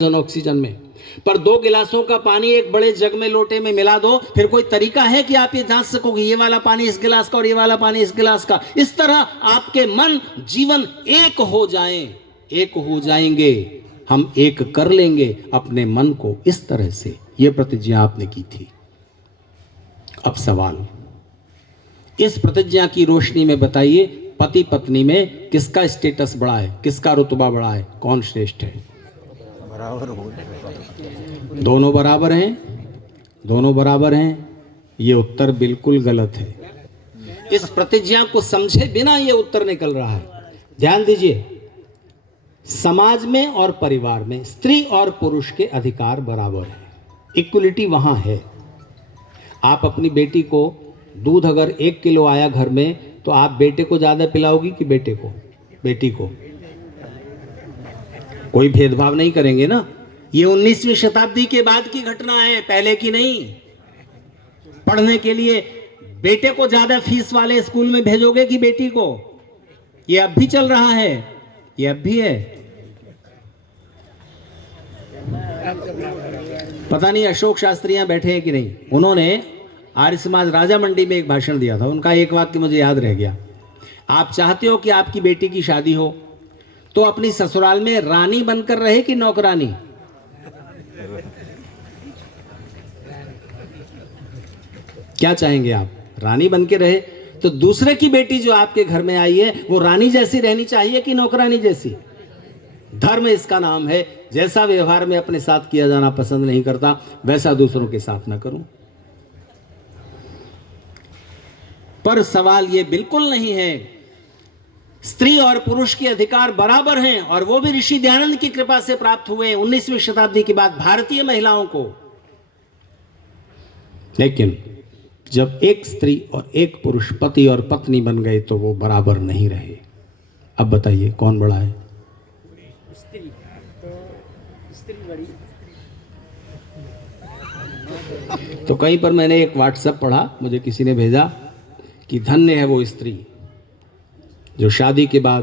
Oxygen में, पर 2 गिलासों का पानी एक बड़े जग में लोटे में मिला दो, फिर कोई तरीका है कि आप ये जांच सकोगे ये वाला पानी इस गिलास का और ये वाला पानी इस गिलास का। इस तरह आपके मन जीवन एक हो जाएं, एक हो जाएंगे, हम एक कर लेंगे अपने मन को। इस तरह से ये प्रतिज्ञा आपने की थी। अब सवाल, इस प्रतिज्ञा की रोशनी में बताइए, पति पत्नी में किसका स्टेटस बड़ा है, किसका रुतबा बड़ा है, कौन श्रेष्ठ है? बराबर हो, दोनों बराबर हैं, दोनों बराबर हैं। ये उत्तर बिल्कुल गलत है। इस प्रतिज्ञा को समझे बिना ये उत्तर निकल रहा है। ध्यान दीजिए, समाज में और परिवार में स्त्री और पुरुष के अधिकार बराबर है, इक्वलिटी वहां है। आप अपनी बेटी को दूध अगर 1 किलो आया घर में, तो आप बेटे को ज्यादा पिलाओगी कि बेटे को? बेटी को। कोई भेदभाव नहीं करेंगे ना। ये 19वीं शताब्दी के बाद की घटना है, पहले की नहीं। पढ़ने के लिए बेटे को ज्यादा फीस वाले स्कूल में भेजोगे कि बेटी को? ये अब भी चल रहा है, ये अब भी है। पता नहीं अशोक शास्त्री यहां बैठे हैं कि नहीं। उन्होंने आर्य समाज राजा मंडी में एक भाषण दिया था। उनका एक वाक्य मुझे याद रह गया। आप चाहते हो कि आपकी बेटी की शादी हो तो अपनी ससुराल में रानी बनकर रहे कि नौकरानी? क्या चाहेंगे आप? रानी बनके रहे। तो दूसरे की बेटी जो आपके घर में आई है वो रानी जैसी रहनी चाहिए कि नौकरानी जैसी? धर्म इसका नाम है। जैसा व्यवहार में अपने साथ किया जाना पसंद नहीं करता, वैसा दूसरों के साथ ना करूं। पर सवाल ये बिल्कुल नहीं है। स्त्री और पुरुष के अधिकार बराबर हैं, और वो भी ऋषि दयानंद की कृपा से प्राप्त हुए 19वीं शताब्दी के बाद भारतीय महिलाओं को। लेकिन जब एक स्त्री और एक पुरुष पति और पत्नी बन गए तो वो बराबर नहीं रहे। अब बताइए कौन बड़ा है? तो कहीं पर मैंने एक व्हाट्सएप पढ़ा, मुझे किसी ने भेजा कि धन्य है वो स्त्री जो शादी के बाद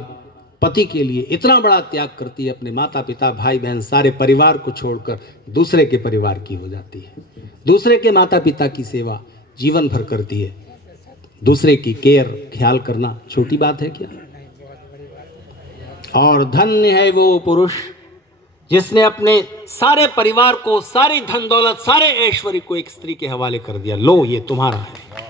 पति के लिए इतना बड़ा त्याग करती है, अपने माता पिता भाई बहन सारे परिवार को छोड़कर दूसरे के परिवार की हो जाती है, दूसरे के माता पिता की सेवा जीवन भर करती है। दूसरे की केयर, ख्याल करना छोटी बात है क्या? और धन्य है वो पुरुष जिसने अपने सारे परिवार को, सारी धन दौलत, सारे ऐश्वर्य को एक स्त्री के हवाले कर दिया। लो ये तुम्हारा है।